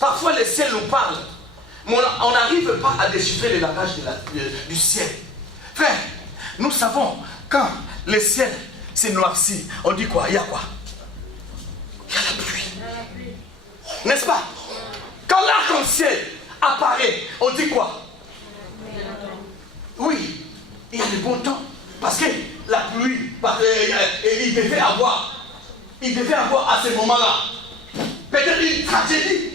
Parfois le ciel nous parle, mais on n'arrive pas à déchiffrer le langage du ciel. Frère, nous savons, quand le ciel s'est noirci, on dit quoi? Il y a quoi? Il y a la pluie. N'est-ce pas? Quand l'arc-en-ciel apparaît, on dit quoi? Oui, il y a le bon temps. Parce que la pluie, il devait avoir à ce moment-là peut-être une tragédie.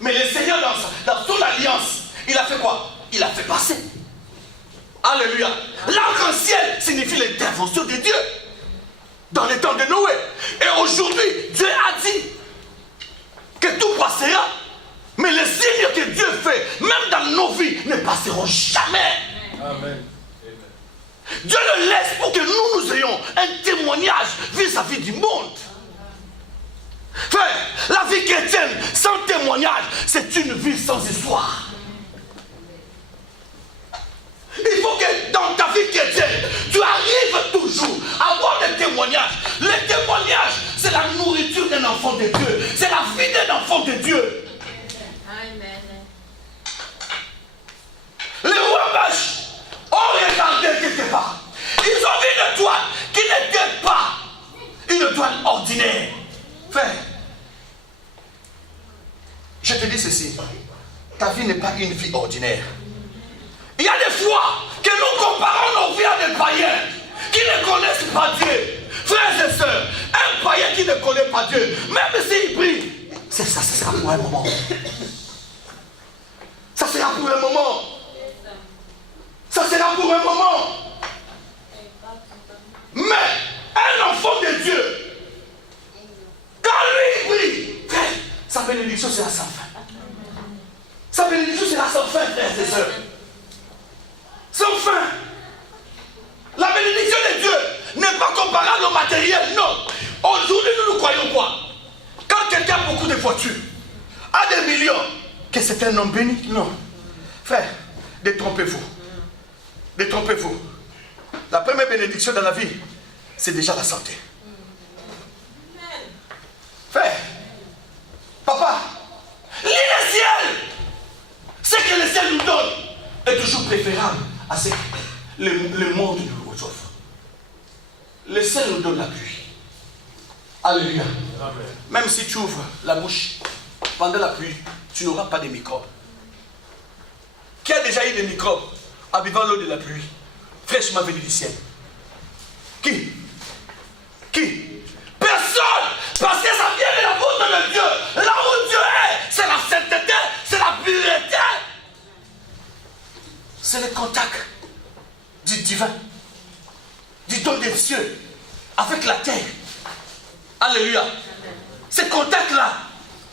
Mais le Seigneur, dans son alliance, il a fait quoi? Il a fait passer. Alléluia. L'arc-en-ciel signifie l'intervention de Dieu dans les temps de Noé. Et aujourd'hui, Dieu a dit que tout passera. Mais les signes que Dieu fait, même dans nos vies, ne passeront jamais. Amen. Dieu le laisse pour que nous ayons un témoignage vis-à-vis du monde. Frère, la vie chrétienne sans témoignage, c'est une vie sans histoire. Il faut que dans ta vie chrétienne, tu arrives toujours à avoir des témoignages. Les témoignages, c'est la nourriture d'un enfant de Dieu. C'est la vie d'un enfant de Dieu. Amen. Les rois mages ont regardé quelque part. Ils ont vu une toile qui n'était pas une toile ordinaire. Frère, je te dis ceci. Ta vie n'est pas une vie ordinaire. Il y a des fois que nous comparons nos vies à des païens qui ne connaissent pas Dieu. Frères et sœurs, un païen qui ne connaît pas Dieu, même s'il prie, ça sera pour un moment. Ça sera pour un moment. Ça sera pour un moment. Mais un enfant de Dieu, quand lui prie, frère, sa bénédiction sera sans fin. Sa bénédiction sera sans fin, frères et sœurs. Sans fin. La bénédiction de Dieu n'est pas comparable au matériel, non. Aujourd'hui, nous croyons quoi? Quand quelqu'un a beaucoup de voitures, a des millions, que c'est un homme béni? Non. Frère, détrompez-vous. Détrompez-vous. La première bénédiction dans la vie, c'est déjà la santé. Frère, papa, lis le ciel. Ce que le ciel nous donne est toujours préférable à ce que le monde nous offre. Le ciel nous donne la pluie. Alléluia. Amen. Même si tu ouvres la bouche pendant la pluie, tu n'auras pas de microbes. Qui a déjà eu des microbes en buvant l'eau de la pluie fraîchement venue du ciel? Qui? Personne! Parce que ça vient de la bouche de Dieu. Là où Dieu est, c'est la sainteté, c'est la pureté. C'est le contact du divin, du don des cieux avec la terre. Alléluia. Ce contact-là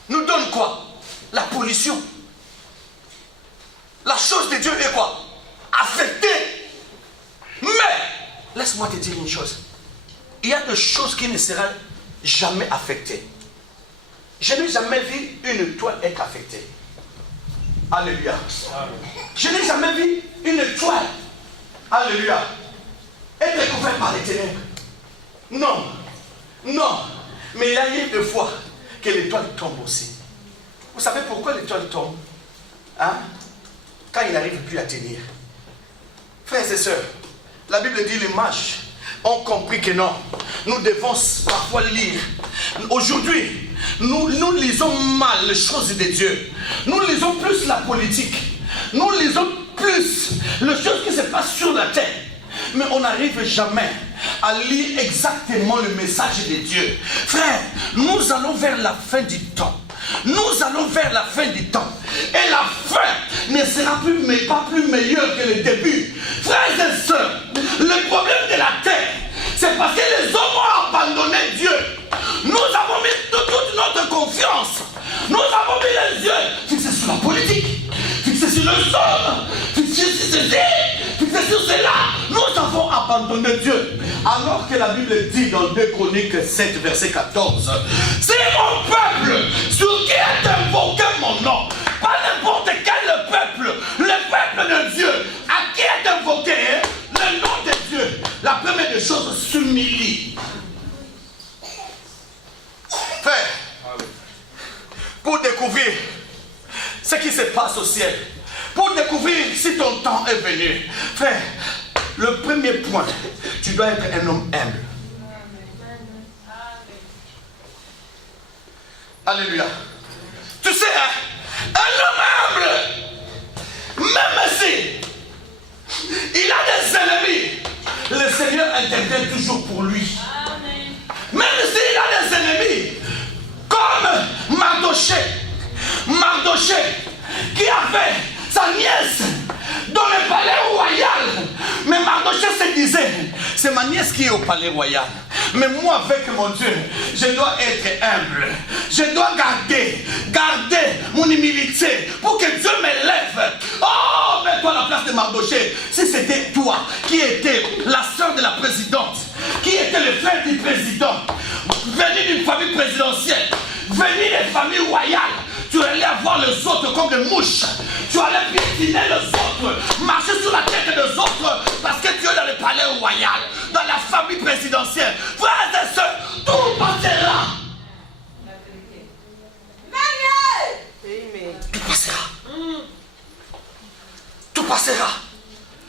nous donne quoi? La pollution. La chose de Dieu est quoi? Affectée. Mais, laisse-moi te dire une chose. Il y a des choses qui ne seront jamais affectées. Je n'ai jamais vu une toile être affectée. Alléluia. Je n'ai jamais vu une toile, alléluia, être couverte par les ténèbres. Non. Non. Mais il y a eu des fois que l'étoile tombe aussi. Vous savez pourquoi l'étoile tombe? Hein? Quand il n'arrive plus à tenir. Frères et sœurs, la Bible dit les mages ont compris que non. Nous devons parfois lire. Aujourd'hui, nous lisons mal les choses de Dieu. Nous lisons plus la politique. Nous lisons plus les choses qui se passent sur la terre. Mais on n'arrive jamais à lire exactement le message de Dieu. Frère, nous allons vers la fin du temps. Nous allons vers la fin du temps. Et la fin ne sera pas plus meilleure que le début. Frères et sœurs, le problème de la terre, c'est parce que les hommes ont abandonné Dieu. Nous avons mis toute notre confiance. Nous avons mis les yeux fixés sur la politique, fixés sur le sol, fixés sur ceci, fixés sur cela. Nous avons abandonné Dieu. Alors que la Bible dit dans 2 Chroniques 7, verset 14, c'est mon peuple sur qui est invoqué mon nom. Pas n'importe quel peuple, le peuple de Dieu. À qui est invoqué le nom de Dieu? La première des choses s'humilie. Frère, pour découvrir ce qui se passe au ciel. Pour découvrir si ton temps est venu. Frère, le premier point, tu dois être un homme humble. Alléluia. Tu sais, hein, un homme humble, même si il a des ennemis, le Seigneur intervient toujours pour lui. Même s'il a des ennemis, comme Mardoché, qui avait sa nièce dans le palais royal. Mais Mardoché se disait, c'est ma nièce qui est au palais royal. Mais moi, avec mon Dieu, je dois être humble. Je dois garder mon humilité pour que Dieu m'élève. Oh, mets-toi à la place de Mardoché. Si c'était toi qui étais la soeur de la présidente, qui était le frère du président, venu d'une famille présidentielle, venu d'une famille royale, tu allais avoir les autres comme des mouches. Tu allais piétiner les autres, marcher sur la tête des autres, parce que tu es dans le palais royal, dans la famille présidentielle. Frères et sœurs, tout passera. Tout passera. Tout passera.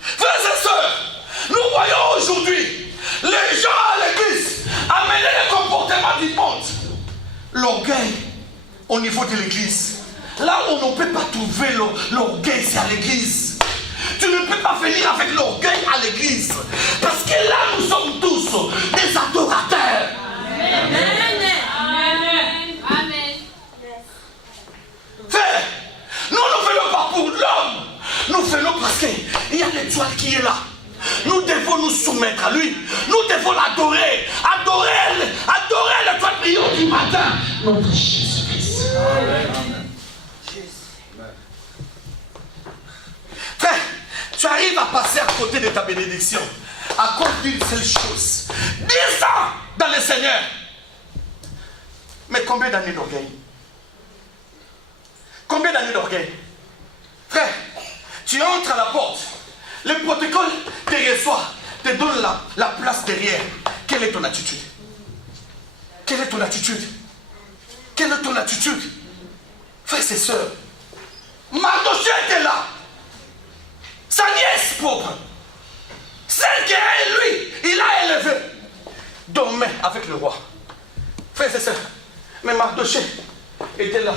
Frères et sœurs, nous voyons aujourd'hui les gens à l'église amener les comportements du monde. L'orgueil au niveau de l'église. Là où on ne peut pas trouver l'orgueil, c'est à l'église. Tu ne peux pas venir avec l'orgueil à l'église. Parce que là, nous sommes tous des adorateurs. Amen. Amen. Frère, nous ne faisons pas pour l'homme. Nous faisons parce qu'il y a l'étoile qui est là. Nous devons nous soumettre à lui. Nous devons l'adorer. Adorer l'étoile brillante du matin. Notre Jésus-Christ. Frère, tu arrives à passer à côté de ta bénédiction à cause d'une seule chose. 10 ans dans le Seigneur. Mais combien d'années d'orgueil? Combien d'années d'orgueil? Frère, tu entres à la porte. Le protocole te reçoit, te donne la place derrière. Quelle est ton attitude? Quelle est ton attitude? Quelle est ton attitude? Frères et sœurs, Mardoché était là. Sa nièce propre, celle qui est lui, il a élevé, dormait avec le roi. Frères et sœurs, mais Mardoché était là,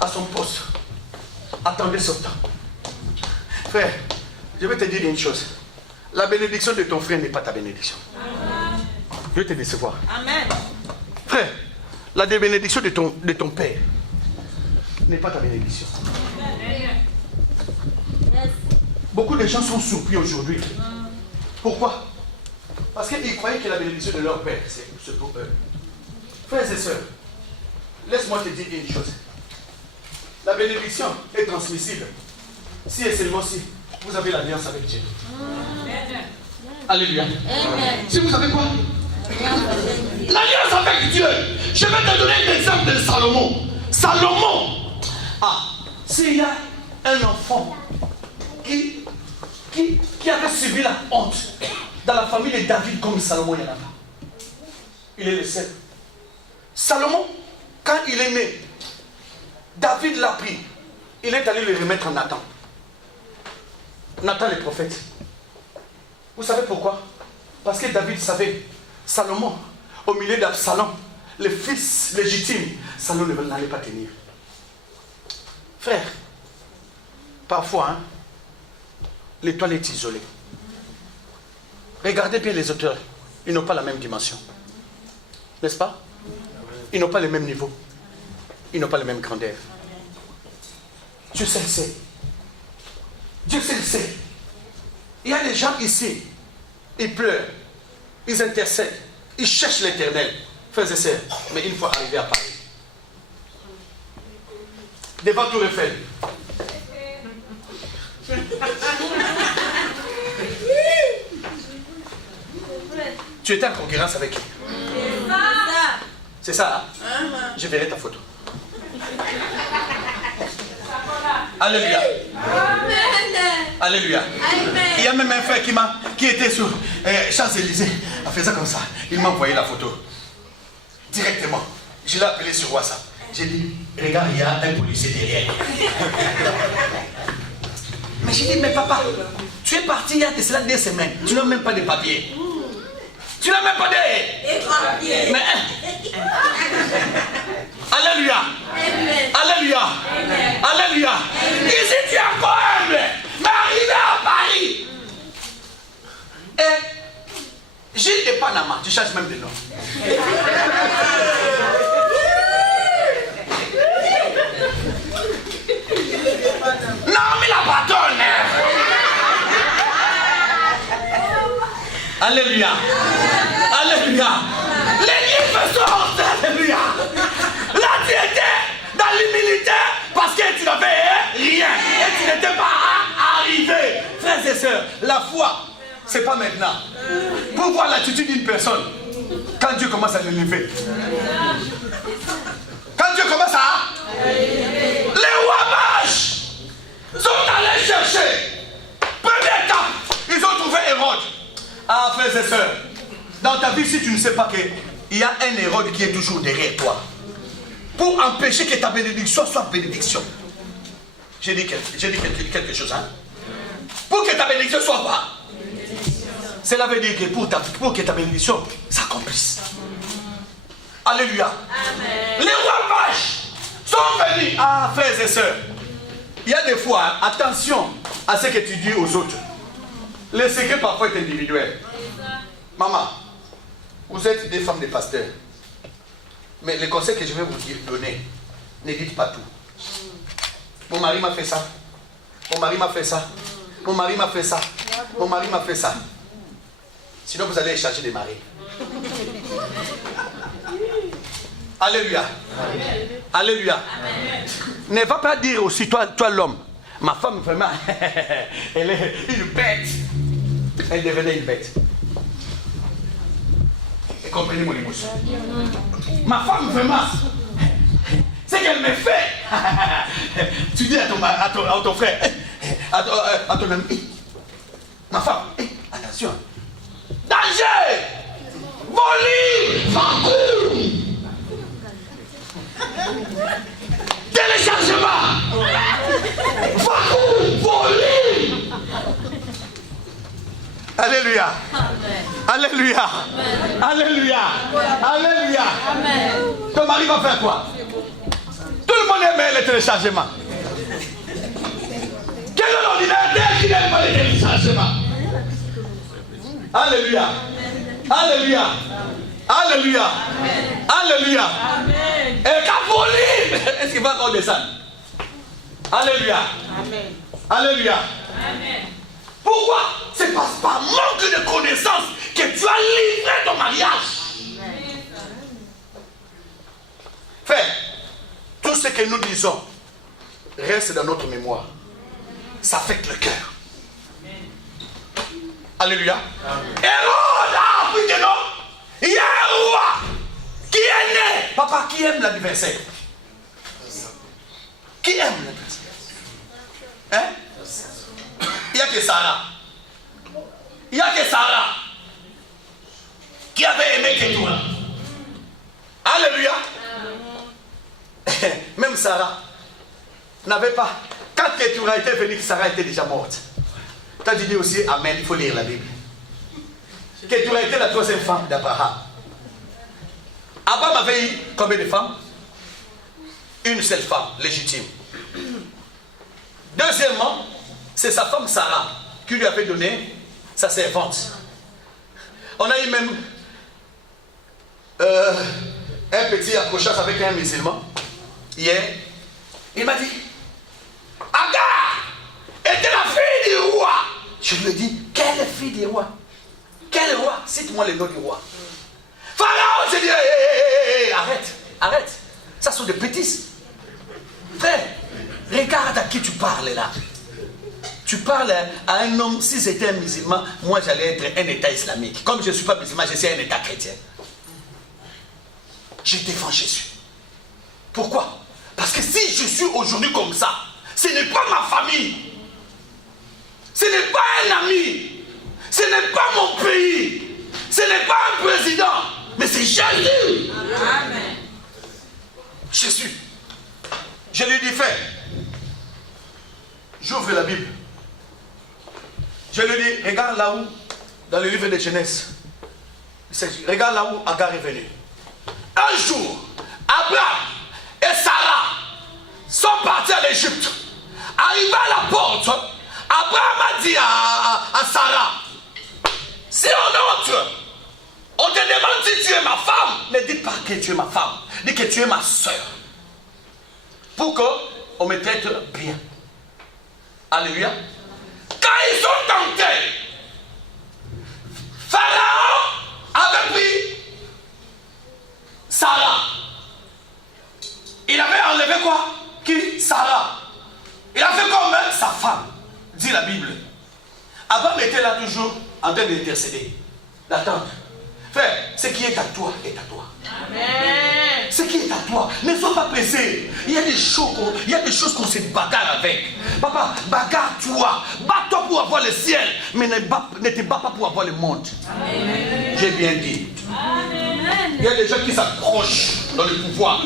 à son poste, attendait son temps. Frère, je vais te dire une chose. La bénédiction de ton frère n'est pas ta bénédiction. Je vais te décevoir. Amen. Frère, la bénédiction de ton père n'est pas ta bénédiction. Beaucoup de gens sont surpris aujourd'hui. Pourquoi? Parce qu'ils croyaient que la bénédiction de leur père, c'est pour eux. Frères et sœurs, laisse-moi te dire une chose. La bénédiction est transmissible si et seulement si vous avez l'alliance avec Dieu. Alléluia. Si vous savez quoi? L'alliance avec Dieu. Je vais te donner l'exemple de Salomon. Salomon. S'il y a un enfant qui avait subi la honte dans la famille de David comme Salomon, il n'y en a pas. Il est le seul. Salomon, quand il est né, David l'a pris. Il est allé le remettre à Nathan. Nathan le prophète. Vous savez pourquoi? Parce que David savait, Salomon, au milieu d'Absalom, le fils légitime, Salomon n'allait pas tenir. Frère, parfois, l'étoile est isolée. Regardez bien les auteurs. Ils n'ont pas la même dimension. N'est-ce pas? Ils n'ont pas le même niveau. Ils n'ont pas la même grandeur. Dieu sait le sait. Dieu sait le sait. Il y a des gens ici, ils pleurent, ils intercèdent, ils cherchent l'éternel. Frères et sœurs, mais il faut arriver à parler. Devant Tour Eiffel. Tu étais en concurrence avec qui? C'est ça, hein? Je verrai ta photo. Alléluia. Alléluia. Il y a même un frère qui était sur Champs-Élysées, en faisant comme ça. Il m'a envoyé la photo. Directement. Je l'ai appelé sur WhatsApp. J'ai dit, regarde, il y a un policier derrière. J'ai dit, mais papa, tu es parti il y a de cela 2 semaines. Tu n'as même pas de papier. Tu n'as même pas de papier. Mais, alléluia. Alléluia. Alléluia. Ici, tu es encore humble. Mais arrivé à Paris. Et Gilles de Panama, tu changes même de nom. Non, mais la bâtonne. Alléluia. Alléluia. Les livres sortent. Alléluia. Là, tu étais dans l'humilité parce que tu n'avais rien. Et tu n'étais pas arrivé. Frères et sœurs, la foi, c'est pas maintenant. Pour voir l'attitude d'une personne, quand Dieu commence à l'élever. Quand Dieu commence à... Les rois mages sont allés chercher. Première étape, ils ont trouvé Hérode. Ah, frères et sœurs, dans ta vie, si tu ne sais pas qu'il y a un Hérode qui est toujours derrière toi, pour empêcher que ta bénédiction soit bénédiction. J'ai dit quelque chose, hein? Pour que ta bénédiction soit quoi? Cela veut dire que pour que ta bénédiction s'accomplisse. Alléluia. Amen. Les rois mages sont venus. Ah, frères et sœurs, il y a des fois, attention à ce que tu dis aux autres. Le secret parfois est individuel. Maman, vous êtes des femmes de pasteurs. Mais le conseil que je vais vous donner, ne dites pas tout. Mon mari m'a fait ça. Mon mari m'a fait ça. Mon mari m'a fait ça. Mon mari m'a fait ça. Sinon vous allez échanger des maris. Alléluia. Amen. Alléluia. Amen. Ne va pas dire aussi, toi l'homme, ma femme vraiment, elle est une bête. Elle devenait une bête. Et comprenez mon émotion. Ma femme vraiment, ce qu'elle me fait. Tu dis à ton frère, à ton ami, ma femme, attention. Danger! Voler! Vacuum! Téléchargement! Vacuum! Voler! Alléluia! Alléluia! Alléluia! Alléluia! Ton mari va faire quoi? Tout le monde aime le téléchargement. Quel est l'ordinateur qui n'aime pas le téléchargement? Alléluia. Alléluia. Alléluia. Alléluia. Amen. Et Capoli, est-ce qu'il va encore descendre? Alléluia. Amen. Alléluia. Amen. Pourquoi? C'est par manque de connaissance que tu as livré ton mariage. Frère, tout ce que nous disons reste dans notre mémoire. Ça affecte le cœur. Alléluia. Hérode a appris que non. Il y a un roi qui est né. Papa, qui aime l'adversaire? Qui aime l'adversaire? Hein? Il n'y a que Sarah. Il n'y a que Sarah qui avait aimé Ketura. Alléluia. Même Sarah n'avait pas. Quand Ketura était venue, Sarah était déjà morte. Quand tu dis aussi Amen, il faut lire la Bible. Ketura était la 3e femme d'Abraham. Abraham avait eu combien de femmes? Une seule femme, légitime. Deuxièmement, c'est sa femme Sarah qui lui avait donné sa servante. On a eu même un petit accrochage avec un musulman hier. Il m'a dit Agar était la fille du roi. Je lui ai dit, quelle fille du roi? Quel roi? Cite-moi le nom du roi. Pharaon, j'ai dit, arrête. Ça sont des bêtises. Frère, regarde à qui tu parles là. Tu parles à un homme, si c'était un musulman, moi j'allais être un État islamique. Comme je ne suis pas musulman, je suis un État chrétien. Je défends Jésus. Pourquoi? Parce que si je suis aujourd'hui comme ça, ce n'est pas ma famille. Ce n'est pas un ami. Ce n'est pas mon pays. Ce n'est pas un président. Mais c'est Jésus. Amen. Jésus. Je lui dis, frère, j'ouvre la Bible. Je lui dis, regarde là où, dans le livre de Genèse, regarde là où Agar est venu. Un jour, Abraham et Sarah sont partis à l'Égypte. Arrivé à la porte, Abraham a dit à Sarah, si on entre, on te demande si tu es ma femme. Ne dis pas que tu es ma femme, dis que tu es ma soeur. Pour qu'on me traite bien. Alléluia. Quand ils sont tentés, Pharaon avait pris Sarah. Il avait enlevé quoi? Qui? Sarah. Il a fait comme sa femme, dit la Bible. Abraham était là toujours en train d'intercéder, d'attendre. Frère, ce qui est à toi est à toi. Amen. Ce qui est à toi, ne sois pas pressé. Il y a des choses qu'on se bagarre avec. Papa, bagarre-toi. Bats-toi pour avoir le ciel, mais ne te bats pas pour avoir le monde. Amen. J'ai bien dit. Amen. Il y a des gens qui s'accrochent dans le pouvoir.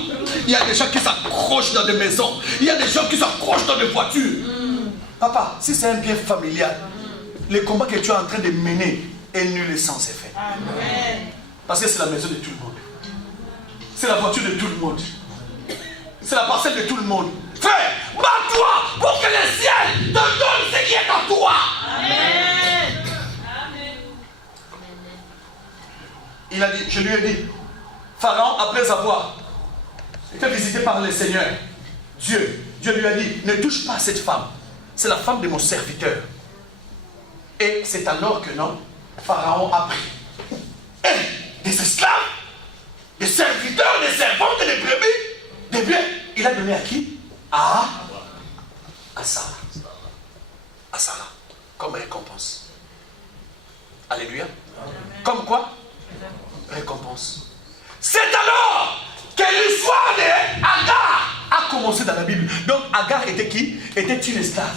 Il y a des gens qui s'accrochent dans des maisons. Il y a des gens qui s'accrochent dans des voitures. Papa, si c'est un bien familial, le combat que tu es en train de mener est nul et sans effet. Amen. Parce que c'est la maison de tout le monde. C'est la voiture de tout le monde. C'est la parcelle de tout le monde. Frère, bats-toi pour que le ciel te donne ce qui est à toi. Amen. Il a dit, je lui ai dit, Pharaon, après avoir été visité par le Seigneur, Dieu lui a dit, ne touche pas cette femme. C'est la femme de mon serviteur. Et c'est alors que non, Pharaon a pris des esclaves, des serviteurs, des servantes, des brebis, des biens. Il a donné à qui? À Sarah. À Sarah, comme récompense. Alléluia. Amen. Comme quoi? Récompense. C'est alors que l'histoire d'Agar a commencé dans la Bible. Donc Agar était qui? Était une esclave.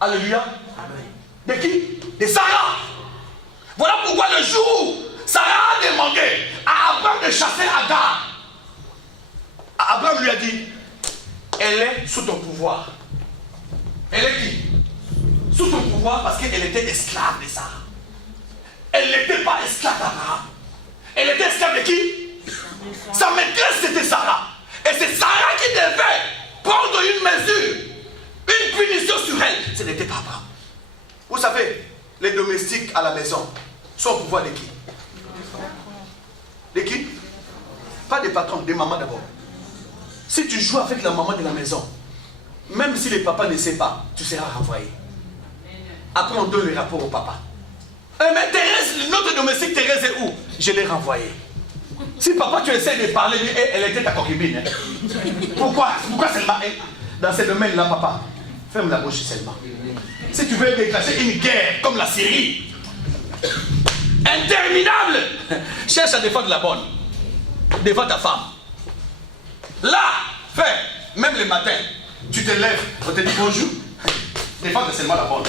Alléluia. Amen. De qui? De Sarah. Voilà pourquoi le jour où Sarah a demandé à Abraham de chasser Agar, Abraham lui a dit, elle est sous ton pouvoir. Elle est qui? Sous ton pouvoir parce qu'elle était esclave de Sarah. Elle n'était pas esclave d'Abraham. Elle était esclave de qui? Sa maîtresse c'était Sarah. Et c'est Sarah qui devait prendre une mesure, une punition sur elle. Ce n'était pas Abraham. Vous savez, les domestiques à la maison sont au pouvoir de qui? De qui? Pas des patrons, des mamans d'abord. Si tu joues avec la maman de la maison, même si le papa ne sait pas, tu seras renvoyé. Après on donne le rapport au papa. Mais Thérèse, notre domestique Thérèse est où? Je l'ai renvoyée. Si papa tu essaies de parler, elle était ta concubine. Pourquoi seulement dans ce domaine-là, papa? Ferme la bouche seulement. Si tu veux déclencher une guerre comme la Syrie, interminable, cherche à défendre la bonne. Défends ta femme. Là, fais, même le matin, tu te lèves, on te dit bonjour, défends seulement la bonne.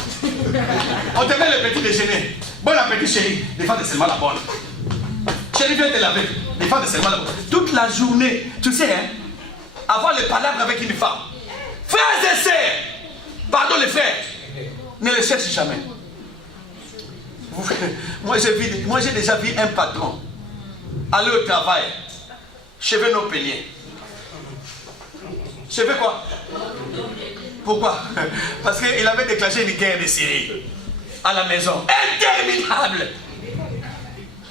On te met le petit déjeuner. Bon appétit chérie, défends seulement la bonne. Chérie, viens te laver, défends seulement la bonne. Toute la journée, tu sais, hein, avoir le palabre avec une femme. Frères et sœurs, pardon les frères, ne les cherche jamais. Moi j'ai déjà vu un patron aller au travail, cheveux non peignés. Cheveux quoi? Pourquoi? Parce qu'il avait déclenché une guerre de Syrie à la maison. Interminable.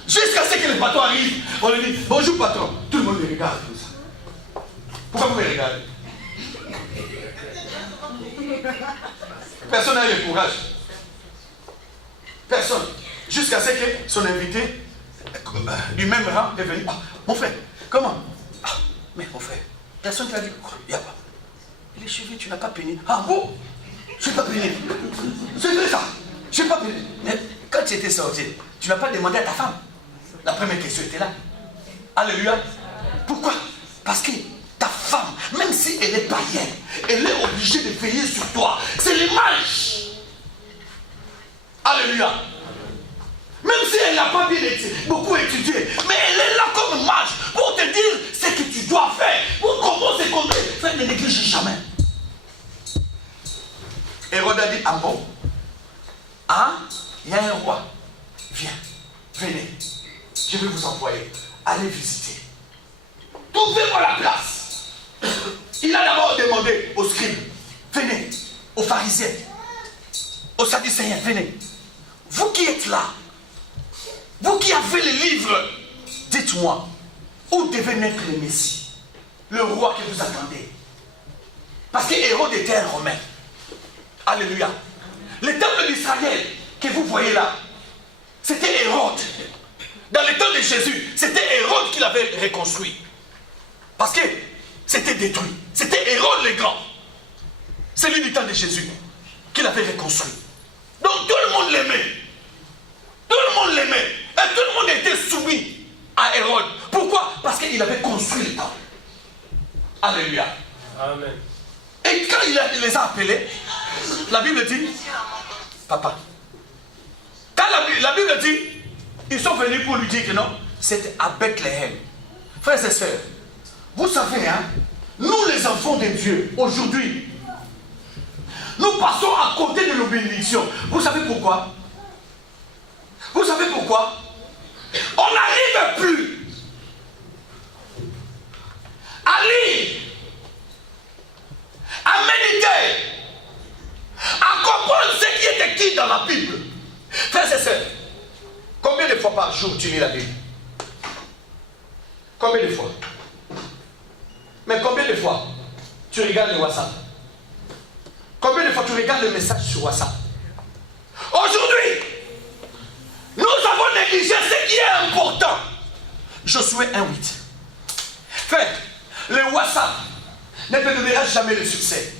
Jusqu'à ce que le patron arrive, on lui dit bonjour patron. Tout le monde le regarde comme ça. Pourquoi vous me regardez? Personne n'a eu le courage. Personne. Jusqu'à ce que son invité du même rang est venu. Ah, mon frère, comment? Ah, mais mon frère, personne t'a dit quoi? Il n'y a pas. Les cheveux, tu n'as pas peigné. Ah bon? Je n'ai pas peigné. C'est vrai ça. Je n'ai pas peigné. Mais quand tu étais sorti, tu n'as pas demandé à ta femme. La première question était là. Alléluia. Pourquoi? Parce que ta femme, même si elle est païenne, elle est obligée de veiller sur toi. C'est l'image. Alléluia. Même si elle n'a pas bien beaucoup étudié, mais elle est là comme image pour te dire ce que tu dois faire, pour comment c'est compter. Frère, ne néglige jamais. Hérode a dit, ah bon? Ah, il y a un roi. Viens, venez. Je vais vous envoyer. Allez visiter. Trouvez-moi la place. Il a d'abord demandé aux scribes, venez, aux pharisiens, aux sadducéens, venez. Vous qui êtes là, vous qui avez les livres, dites-moi, où devait naître le Messie, le roi que vous attendez? Parce que Hérode était un Romain. Alléluia. Le temple d'Israël que vous voyez là, c'était Hérode. Dans le temps de Jésus, c'était Hérode qui l'avait reconstruit. Parce que c'était détruit. C'était Hérode le Grand. C'est lui du temps de Jésus qui l'avait reconstruit. Donc tout le monde l'aimait. Tout le monde l'aimait. Et tout le monde était soumis à Hérode. Pourquoi? Parce qu'il avait construit le temple. Alléluia. Amen. Et quand il les a appelés, la Bible dit, papa, quand la Bible dit, ils sont venus pour lui dire que non, c'était à Bethléem. Frères et sœurs, vous savez, hein, nous les enfants de Dieu, aujourd'hui, nous passons à côté de nos bénédictions. Vous savez pourquoi? Vous savez pourquoi? On n'arrive plus à lire, à méditer, à comprendre ce qui est écrit dans la Bible. Frères et sœurs, combien de fois par jour tu lis la Bible? Combien de fois? Mais combien de fois tu regardes le WhatsApp? Combien de fois tu regardes le message sur WhatsApp? Aujourd'hui, nous avons négligé ce qui est important. Josué 1:8. Frère, le WhatsApp ne te donnera jamais le succès.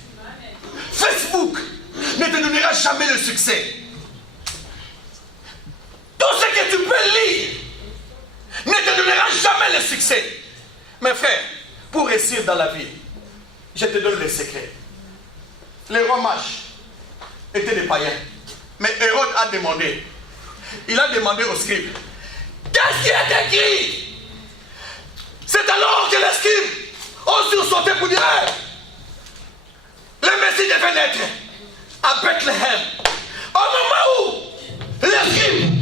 Facebook ne te donnera jamais le succès. Tout ce que tu peux lire ne te donnera jamais le succès. Mes frères, pour réussir dans la vie, je te donne le secret. Les rois mages étaient des païens. Mais Hérode a demandé. Il a demandé aux scribes, qu'est-ce qui est écrit? C'est alors que les scribes ont sursauté pour dire, le Messie devait naître à Bethléem. Au moment où les scribes,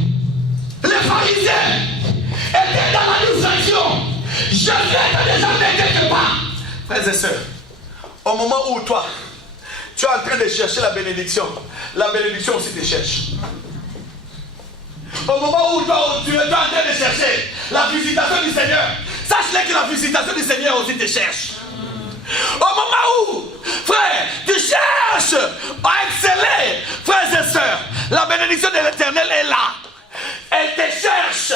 les pharisiens étaient dans la distraction, je vais déjà mettre quelque part. Frères et sœurs, au moment où toi, tu es en train de chercher la bénédiction aussi te cherche. Au moment où toi, tu es en train de chercher la visitation du Seigneur, sache que la visitation du Seigneur aussi te cherche. Au moment où, frère, tu cherches à exceller, frères et sœurs, la bénédiction de l'Éternel est là. Elle te cherche.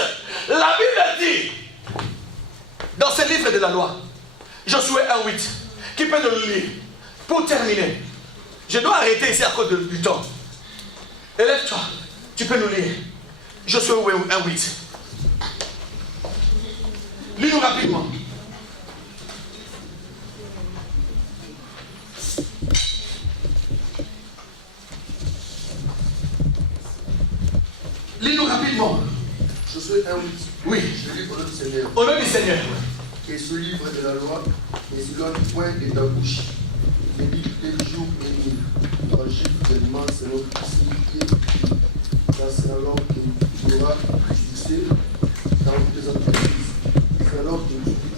La Bible dit, dans ce livre de la loi, Josué 1:8, qui peut nous le lire? Pour terminer, je dois arrêter ici à cause du temps. Élève-toi, tu peux nous lire. Josué 1:8. Lis-nous rapidement. Lis-nous rapidement. Josué 1:8. Oui. Je lis au nom du Seigneur. Au nom du Seigneur. Et ce livre de la loi ne s'éloigne point de ta bouche. Ne lis les jours et nuits. Enregistre pleinement selon ce qui est écrit. Car c'est alors que tu auras du succès dans tes entreprises. C'est alors que tu